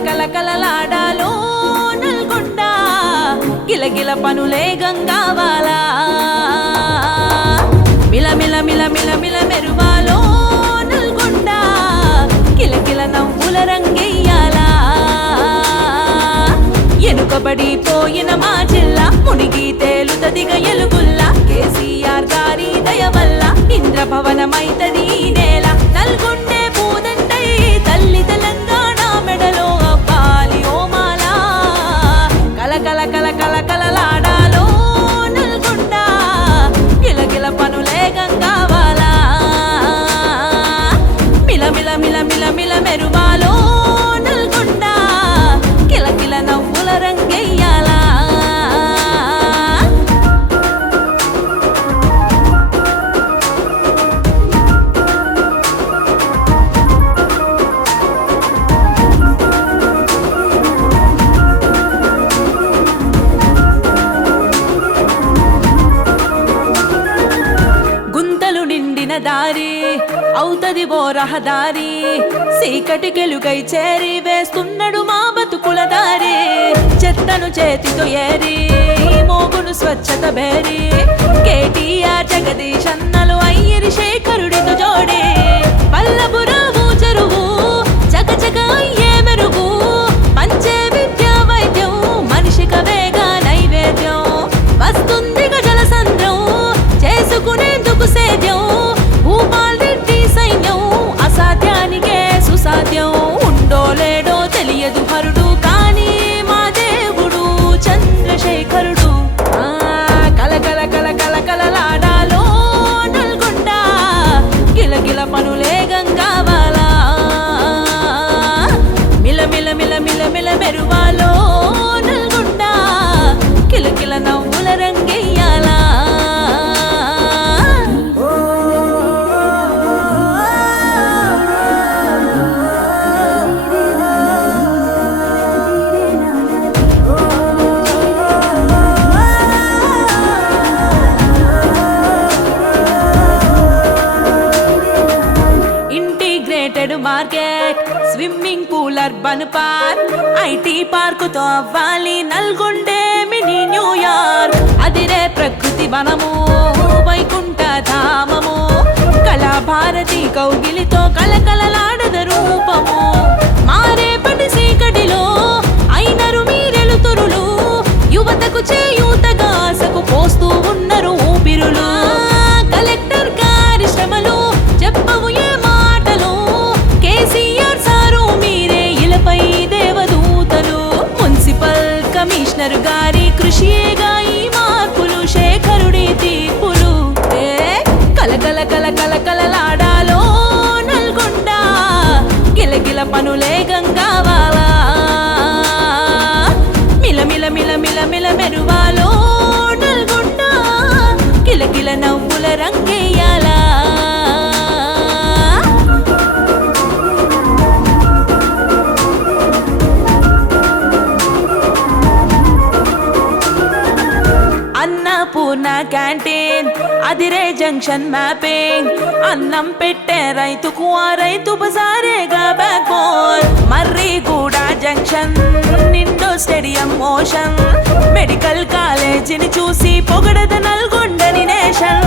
కలకలలాడాలో నల్గొండ గిలగిల పనులే గంగావాలా మిల మిల మిల మిల మిల మెరువాలో నల్గొండ కిలకిల నవ్వుల రంగెయ్యాలా ఎనుకబడిపోయిన మా జిల్లా మునిగి తేలుతదిగ ఎలుగుల్లా కేసీఆర్ గారి దయ వల్ల ఇంద్రభవనమైతది ఈ నేల నల్గొండే పూదండై తల్లి తెలంగాణ మెడలో అబ్బాలి ఓ మాలా కలకలలాడాలో నల్గొండ గిలగిల పనులే గంగావాలా మిల మిల మిల మిల మిల మెరువాలో నల్గొండ కిలకిల నవ్వుల రంగెయ్యాలా గుంతలు నిండిన దారి అవుతది ఓ రహదారి సీకటి కెలుగై చేరి వేస్తున్నాడు మా బతుకుల దారి చెత్తను చేతితో ఏరి మోగును స్వచ్ఛత బేరి కేటీఆర్ జగదీష్ అన్నలు అయ్యిరి శేఖరుడితో జోడి పల్లపురావు చెరువు చకచక అయ్యే మెరుగు పంచే విద్యా వైద్యం మనిషికవేగా నైవేద్యం వస్తుంది గజల సంద్రం చేసుకునేందుకు సేద్యం భూపాల్ రెడ్డి సైన్యం అసాధ్యానికే సుసాధ్యం ఉండో లేడో తెలియదు హరుడు కానీ మా దేవుడు చంద్రశేఖరుడు కలకలలాడాలో నల్గొండ గిలగిల పనులే గంగావాలా మిల మిల మిల మిల మిల మెరువాలో నల్గొండ కిలకిల నవ్వుల రంగెయ్యాలా integrated market swimming pool urban park IT park తో అవ్వాలి నల్గొండే మినీ న్యూయార్క్ అదిరే ప్రకృతి వనము వైకుంఠ ధామము కళాభారతి కౌగిలితో కలకలలాడద రూపము మారేపటి సీకటిలో అయినరు మీరెలుతురులు యువతకు చేయూతగా ఆశకు పోస్తూ ఉన్నరు ఊపిరులు కలెక్టర్ గారి శ్రమలు చెప్పవు ఏ మాటలు కేసీఆర్ సారు మీరే ఇలపై దేవదూతలు మున్సిపల్ కమిషనర్ గారి కృషియేగా ఈ మార్పులు శేఖరుడి తీర్పులు కలకలలాడాలో నల్గొండ గిలగిల పనులే గంగావాలా మిల మిల మిల మిల మిల మెరువాలో నల్గొండ కిలకిల నవ్వుల రంగెయ్యాలా అన్నపూర్ణ క్యాంటీన్ అదిరే జంక్షన్ మ్యాపింగ్ అన్నం పెట్టే రైతుకు ఆ రైతు బజారేగా బ్యాక్ బోన్ మర్రిగూడ జంక్షన్ నిండో స్టేడియం మోషన్ మెడికల్ కాలేజీని చూసి పొగడద నల్గొండని నేషన్